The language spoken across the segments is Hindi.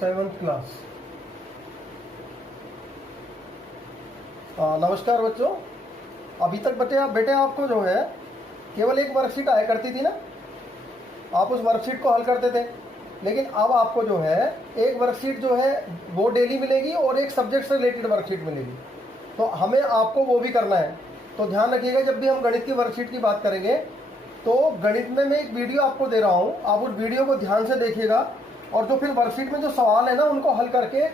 7th class. नमस्कार बच्चों। अभी तक बेटे आपको जो है केवल एक वर्कशीट आया करती थी ना, आप उस वर्कशीट को हल करते थे। लेकिन अब आपको जो है एक वर्कशीट जो है वो डेली मिलेगी और एक सब्जेक्ट से रिलेटेड वर्कशीट मिलेगी। तो हमें आपको वो भी करना है। तो ध्यान रखिएगा, जब भी हम गणित की वर्कशीट की बात करेंगे तो गणित में मैं एक वीडियो आपको दे रहा हूँ, आप उस वीडियो को ध्यान से देखिएगा और जो फिर वर्कशीट में जो सवाल है ना उनको हल करके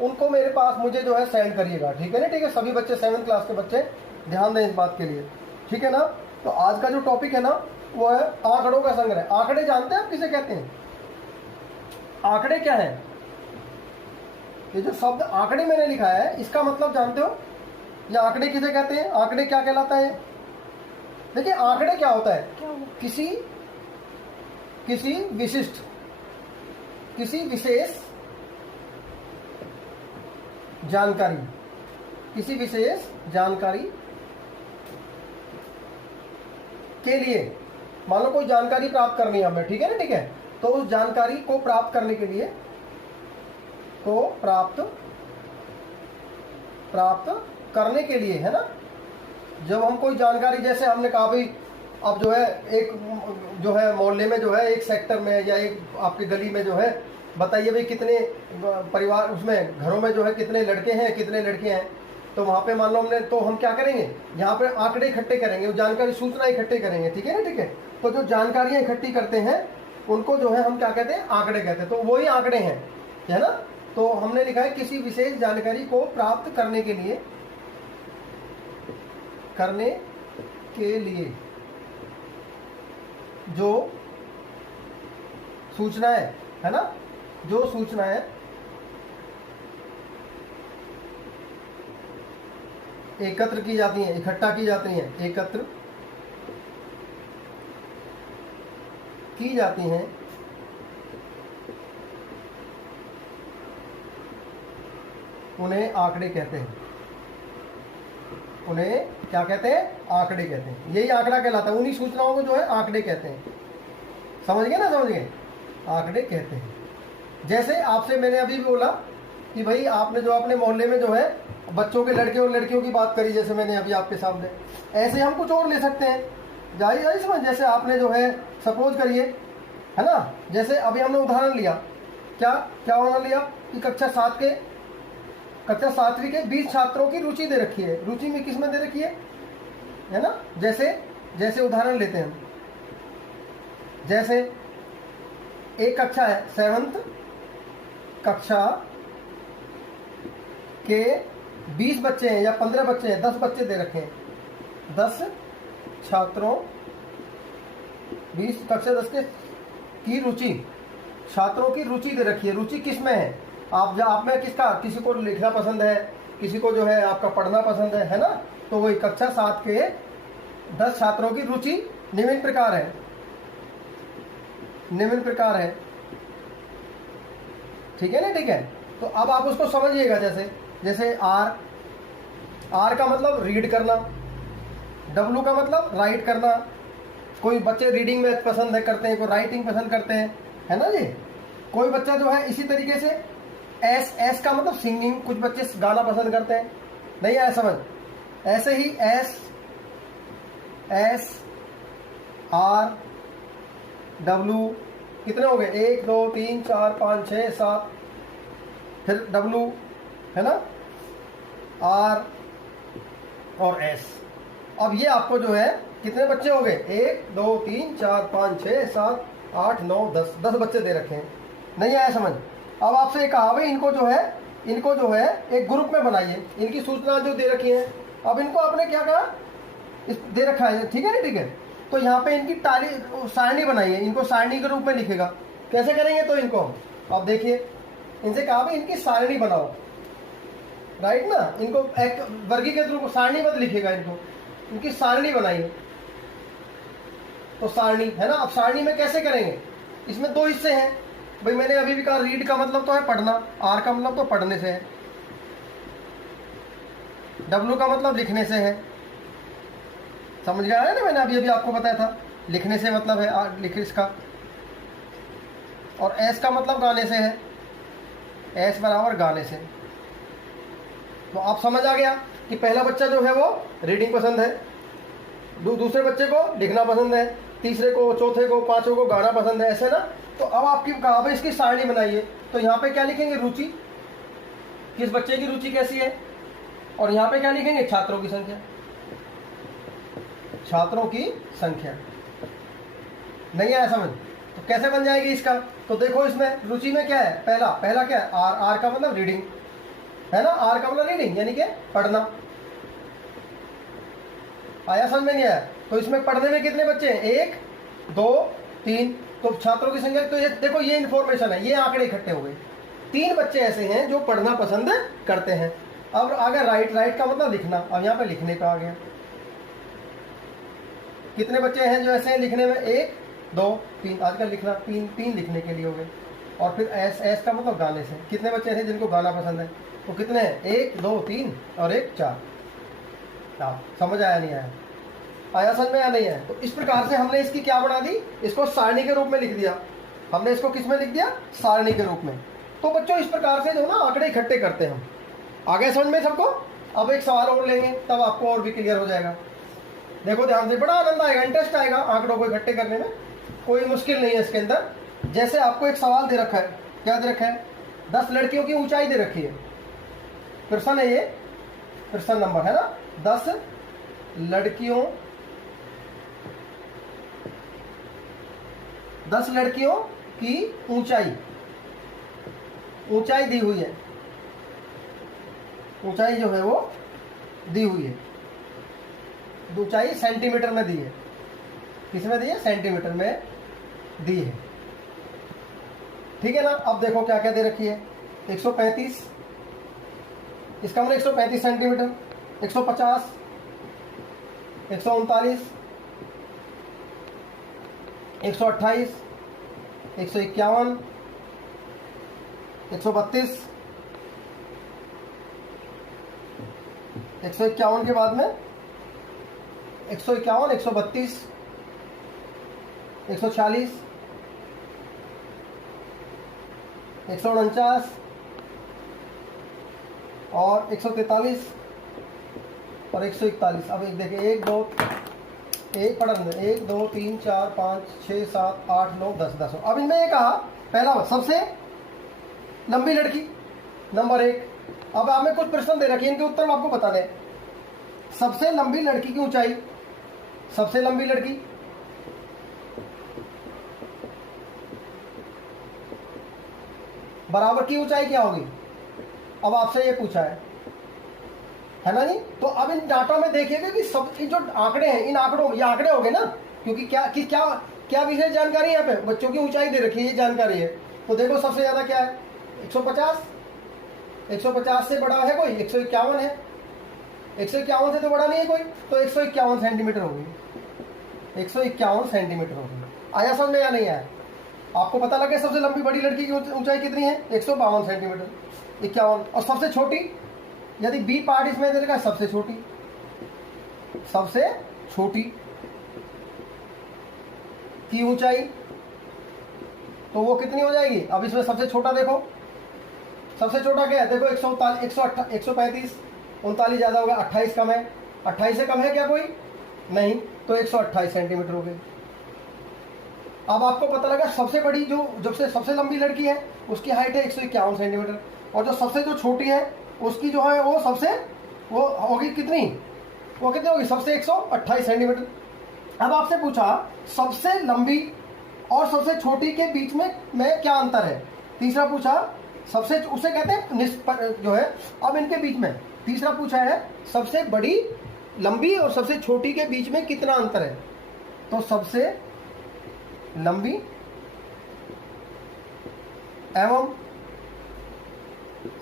उनको मेरे पास मुझे जो है सेंड करिएगा। ठीक है ना? ठीक है, सभी बच्चे 7th क्लास के बच्चे ध्यान दें इस बात के लिए। ठीक है ना? तो आज का जो टॉपिक है ना वो है आंकड़ों का संग्रह। आंकड़े जानते हैं आप किसे कहते हैं? आंकड़े क्या है? ये जो शब्द आंकड़े मैंने लिखा है इसका मतलब जानते हो? ये आंकड़े किसे कहते हैं? आंकड़े क्या कहलाता है? देखिए, आंकड़े क्या होता है? किसी विशेष जानकारी के लिए, मान लो कोई जानकारी प्राप्त करनी है हमें, ठीक है ना? ठीक है, तो उस जानकारी को प्राप्त करने के लिए प्राप्त करने के लिए, है ना, जब हम कोई जानकारी, जैसे हमने कहा भाई अब जो है एक जो है मोहल्ले में जो है एक सेक्टर में या एक आपकी गली में जो है बताइए भाई कितने परिवार, उसमें घरों में जो है कितने लड़के हैं कितने लड़के हैं। तो वहाँ पे मान लो हमने, तो हम क्या करेंगे, यहाँ पे आंकड़े इकट्ठे करेंगे, वो जानकारी सूचना इकट्ठे करेंगे। ठीक है ना? ठीक है, तो जो जानकारियाँ इकट्ठी करते हैं उनको जो है हम क्या कहते हैं? आंकड़े कहते हैं। तो वही आंकड़े हैं, है ना? तो हमने लिखा है किसी विशेष जानकारी को प्राप्त करने के लिए जो सूचनाएं, है ना, जो सूचनाएं एकत्र की जाती हैं, इकट्ठा की जाती हैं, एकत्र की जाती हैं, उन्हें आंकड़े कहते हैं। उन्हें क्या कहते हैं? आंकड़े कहते हैं। यही आंकड़ा कहलाता है। उन्हीं सूचनाओं को जो है आंकड़े कहते हैं। समझ गए ना? समझ गए? आंकड़े कहते हैं। जैसे आपसे मैंने अभी भी बोला कि भाई आपने जो अपने मोहल्ले में जो है बच्चों के लड़के और लड़कियों की बात करी, जैसे मैंने अभी आपके सामने, ऐसे हम कुछ और ले सकते हैं। जाहिर समझ, जैसे आपने जो है सपोज करिए, है ना, जैसे अभी हमने उदाहरण लिया, क्या उदाहरण लिया कि कक्षा 7वीं के 20 छात्रों की रुचि दे रखी है। रुचि में किस में दे रखी है ना? जैसे उदाहरण लेते हैं हम, जैसे एक कक्षा है 7th कक्षा के 20 बच्चे हैं या 15 बच्चे हैं, 10 बच्चे दे रखे हैं, 10 छात्रों, 20 कक्षा 10 की रुचि, छात्रों की रुचि दे रखी है। रुचि किस में है? आप में किसी को लिखना पसंद है, किसी को जो है आपका पढ़ना पसंद है ना? तो वही कक्षा 7 के 10 छात्रों की रुचि निम्न प्रकार है। ठीक है ना? ठीक है, तो अब आप उसको समझिएगा। जैसे आर का मतलब रीड करना, डब्लू का मतलब राइट करना। कोई बच्चे रीडिंग में पसंद करते हैं, कोई राइटिंग पसंद करते हैं, है ना जी? कोई बच्चा जो है इसी तरीके से एस का मतलब सिंगिंग, कुछ बच्चे गाना पसंद करते हैं। नहीं आया समझ? ऐसे ही एस आर डब्लू कितने हो गए? 1 2 3 4 5 6 7, फिर डब्लू, है ना, आर और एस। अब ये आपको जो है कितने बच्चे हो गए? 1 2 3 4 5 6 7 8 9 10 बच्चे दे रखे हैं। नहीं आया समझ? अब आपसे कहा भाई इनको जो है एक ग्रुप में बनाइए, इनकी सूचना जो दे रखी है। अब इनको आपने क्या कहा? दे रखा है, ठीक है ना? ठीक है, तो यहाँ पे इनकी सारणी बनाइए, इनको सारणी के रूप में लिखेगा। कैसे करेंगे? तो इनको अब देखिए, इनसे कहा भाई इनकी सारणी बनाओ, राइट ना? इनको एक वर्गीकृत रूप, सारणी मत लिखेगा, इनकी सारणी बनाइए। तो सारणी, है ना? अब सारणी में कैसे करेंगे? इसमें 2 हिस्से हैं भाई। मैंने अभी भी कहा रीड का मतलब तो है पढ़ना, आर का मतलब तो पढ़ने से है, डब्लू का मतलब लिखने से है। समझ गया है ना? मैंने अभी आपको बताया था लिखने से मतलब है लिख इसका, और एस का मतलब गाने से है। एस बराबर गाने से। तो आप समझ आ गया कि पहला बच्चा जो है वो रीडिंग पसंद है, दूसरे बच्चे को लिखना पसंद है, तीसरे को, चौथे को, पांचों को गाना पसंद है, ऐसे ना। तो अब आपकी कहा भाई इसकी सारणी बनाइए, तो यहाँ पे क्या लिखेंगे, रुचि, किस बच्चे की रुचि कैसी है, और यहाँ पे क्या लिखेंगे, छात्रों की संख्या, छात्रों की संख्या। नहीं आया समझ? तो कैसे बन जाएगी इसका? तो देखो इसमें रुचि में क्या है, पहला क्या है, आर, आर का मतलब रीडिंग है ना, आर का मतलब रीडिंग यानी कि पढ़ना। आया समझ में? नहीं आया? तो इसमें पढ़ने में कितने बच्चे हैं, 1 2 3, तो छात्रों की संख्या, तो ये देखो ये इंफॉर्मेशन है, ये आंकड़े इकट्ठे हो गए। 3 बच्चे ऐसे हैं जो पढ़ना पसंद करते हैं। अब आ गया राइट, राइट का मतलब लिखना, अब यहाँ पे लिखने का आ गया। कितने बच्चे हैं जो ऐसे हैं लिखने में, 1 2 3, आजकल लिखना 3 लिखने के लिए हो गए। और फिर एस, एस का मतलब गाने से, कितने बच्चे हैं जिनको गाना पसंद है, तो कितने हैं, 1 2 3 और 1 4। समझ आया नहीं आया? आया समझ में या नहीं है? तो इस प्रकार से हमने इसकी क्या बना दी, इसको सारणी के रूप में लिख दिया। हमने इसको किस में लिख दिया, सारणी के रूप में। तो बच्चों इस प्रकार से जो ना आंकड़े इकट्ठे करते हैं हम। आ गए समझ में सबको? अब एक सवाल और लेंगे तब आपको और भी क्लियर हो जाएगा। देखो ध्यान से, बड़ा आनंद आएगा, इंटरेस्ट आएगा आंकड़ों को इकट्ठे करने में, कोई मुश्किल नहीं है इसके अंदर। जैसे आपको एक सवाल दे रखा है, क्या दे रखा है, 10 लड़कियों की ऊंचाई दे रखी है, प्रश्न है ये, प्रश्न नंबर है ना, 10 लड़कियों, 10 लड़कियों की ऊंचाई, ऊंचाई दी हुई है, ऊंचाई जो है वो दी हुई है, ऊंचाई सेंटीमीटर में दी है। किसमें दी है, सेंटीमीटर में दी है। ठीक है ना? अब देखो क्या क्या दे रखी है, 135, इसका मतलब 135 सेंटीमीटर, 150, 139, 128, 151, 132, 151 के बाद में 151, 132, 140, 149 और 143 और 141। अब एक देखिए, 1 2 1 पढ़ 1 2 3 4 5 6 7 8 9 10 10। अब इनमें ये कहा, पहला सबसे लंबी लड़की नंबर 1। अब आपने कुछ प्रश्न दे रखे, इनके उत्तर आपको बता दें। सबसे लंबी लड़की की ऊंचाई, सबसे लंबी लड़की, बराबर की ऊंचाई क्या होगी, अब आपसे ये पूछा है ना जी। तो अब इन डाटा में देखिएगा कि सब जो आंकड़े हैं, इन आंकड़ों में, ये आंकड़े हो गए ना, क्योंकि क्या विशेष जानकारी है यहाँ पे, बच्चों की ऊंचाई दे रखी है, ये जानकारी है। तो देखो सबसे ज्यादा क्या है, 150, 150 से बड़ा है कोई, 151 है, 151 से तो बड़ा नहीं है कोई, तो 151 सेंटीमीटर होगी, 151 सेंटीमीटर होगी। आया समझ में या नहीं आया? आपको पता लगे सबसे लंबी बड़ी लड़की की ऊंचाई कितनी है, 152 सेंटीमीटर, 51। और सबसे छोटी, यदि बी पार्ट इसमें दे रखा है, सबसे छोटी, सबसे छोटी की ऊंचाई, तो वो कितनी हो जाएगी। अब इसमें सबसे छोटा देखो, सबसे छोटा क्या है, देखो 135, 39 ज्यादा होगा, 28 कम है, 28 से कम है क्या कोई, नहीं, तो 128 सेंटीमीटर हो गए। अब आपको पता लगा सबसे बड़ी जो जब से सबसे लंबी लड़की है उसकी हाइट है 151 सेंटीमीटर, और जो सबसे जो छोटी है उसकी जो है वो होगी कितनी, वो कितनी होगी, सबसे 128 सेंटीमीटर। अब आपसे पूछा सबसे लंबी और सबसे छोटी के बीच में क्या अंतर है। तीसरा पूछा सबसे, उसे कहते हैं जो है, अब इनके बीच में तीसरा पूछा है सबसे बड़ी लंबी और सबसे छोटी के बीच में कितना अंतर है। तो सबसे लंबी एवं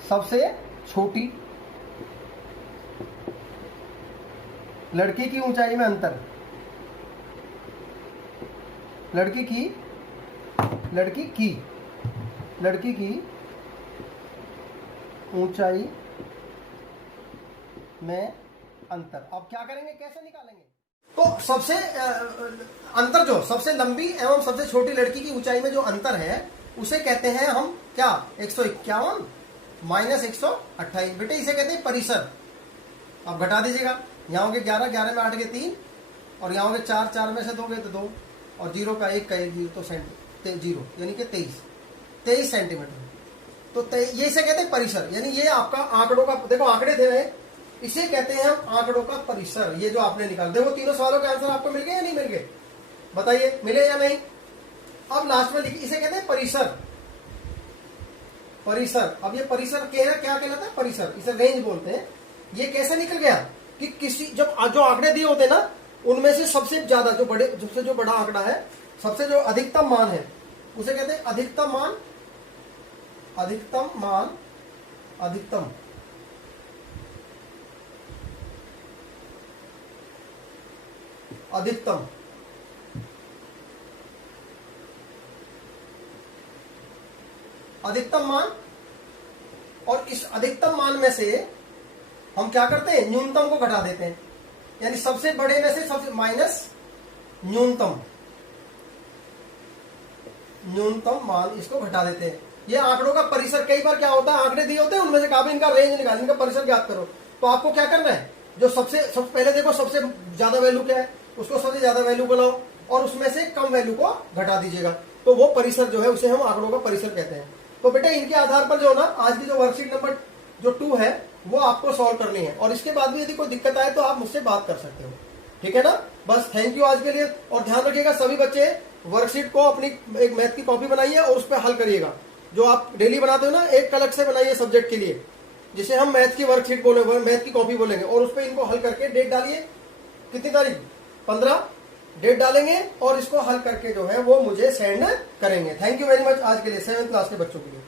सबसे छोटी लड़की की ऊंचाई में अंतर, लड़की की ऊंचाई में अंतर। अब क्या करेंगे, कैसे निकालेंगे। तो सबसे अंतर, जो सबसे लंबी एवं सबसे छोटी लड़की की ऊंचाई में जो अंतर है उसे कहते हैं हम क्या, 151 -128। बेटे इसे कहते हैं परिसर। अब घटा दीजिएगा, यहाँ होंगे 11, 11 में 8 के 3, और यहाँ होंगे 4, 4 में से 2 गए तो 2, और 0 का 1 का 1, 0 तो 0, यानी कि 23 सेंटीमीटर। तो ये इसे कहते हैं परिसर, यानी ये आपका आंकड़ों का, देखो आंकड़े दे रहे हैं, इसे कहते हैं हम आंकड़ों का परिसर। ये जो आपने निकाल, देखो तीनों सवालों के आंसर आपको मिल गए या नहीं मिल गए, बताइए मिले या नहीं। अब लास्ट में लिखिए, इसे कहते हैं परिसर। परिसर, अब ये परिसर क्या कहलाता है, परिसर, इसे रेंज बोलते हैं। ये कैसे निकल गया कि किसी जो आंकड़े दिए होते हैं ना, उनमें से सबसे ज्यादा जो बड़ा आंकड़ा है, सबसे जो अधिकतम मान है, उसे कहते हैं अधिकतम मान। अधिकतम मान। और इस अधिकतम मान में से हम क्या करते हैं, न्यूनतम को घटा देते हैं, यानी सबसे बड़े में से सबसे माइनस न्यूनतम मान, इसको घटा देते हैं। ये आंकड़ों का परिसर। कई बार क्या होता है, आंकड़े दिए होते हैं, उनमें से कहा इनका रेंज निकाल, इनका परिसर ज्ञात करो। तो आपको क्या करना है, जो सबसे पहले देखो सबसे ज्यादा वैल्यू क्या है, उसको सबसे ज्यादा वैल्यू बनाओ, और उसमें से कम वैल्यू को घटा दीजिएगा। तो वो परिसर जो है, उसे हम आंकड़ों का परिसर कहते हैं। तो बेटा इनके आधार पर जो ना, आज की जो वर्कशीट नंबर जो 2 है, वो आपको सॉल्व करनी है। और इसके बाद भी यदि कोई दिक्कत आए तो आप मुझसे बात कर सकते हो, ठीक है ना। बस थैंक यू आज के लिए। और ध्यान रखिएगा सभी बच्चे, वर्कशीट को अपनी एक मैथ की कॉपी बनाइए और उस पर हल करिएगा। जो आप डेली बनाते हो ना, एक अलग से बनाइए सब्जेक्ट के लिए, जिसे हम मैथ की वर्कशीट बोलेंगे, मैथ की कॉपी बोलेंगे, और उस पर इनको हल करके डेट डालिए। कितनी तारीख, 15 डेट डालेंगे, और इसको हल करके जो है वो मुझे सेंड करेंगे। थैंक यू वेरी मच आज के लिए 7th क्लास के बच्चों के लिए।